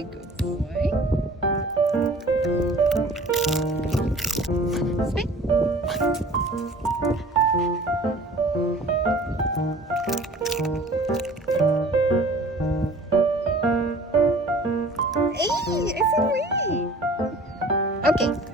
Very good boy. Spit. Hey, I said wait. Okay.